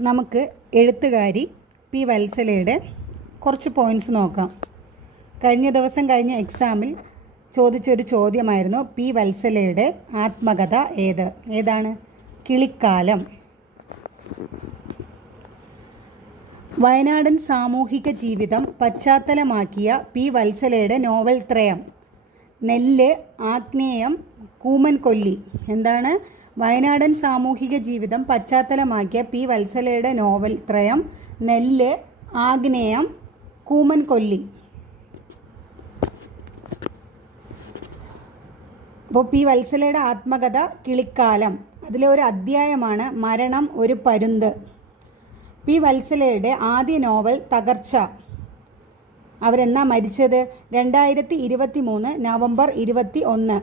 നമുക്ക് എഴുത്തുകാരി പി വത്സലയുടെ കുറച്ച് പോയിൻറ്റ്സ് നോക്കാം. കഴിഞ്ഞ എക്സാമിൽ ചോദിച്ചൊരു ചോദ്യമായിരുന്നു പി വത്സലയുടെ ആത്മകഥ ഏതാണ്? കിളിക്കാലം. വയനാടൻ സാമൂഹിക ജീവിതം പശ്ചാത്തലമാക്കിയ പി വത്സലയുടെ നോവൽ ത്രയം നെല്ല്, ആഗ്നേയം, കൂമൻകൊല്ലി. എന്താണ്? വയനാടൻ സാമൂഹിക ജീവിതം പശ്ചാത്തലമാക്കിയ പി വത്സലയുടെ നോവൽ ത്രയം നെല്ല്, ആഗ്നേയം, കൂമൻകൊല്ലി. അപ്പോൾ പി വത്സലയുടെ ആത്മകഥ കിളിക്കാലം. അതിലെ ഒരു അധ്യായമാണ് മരണം ഒരു പരുന്ത്. പി വത്സലയുടെ ആദ്യ നോവൽ തകർച്ച. അവരെന്നാ മരിച്ചത്? 2023 നവംബർ 21.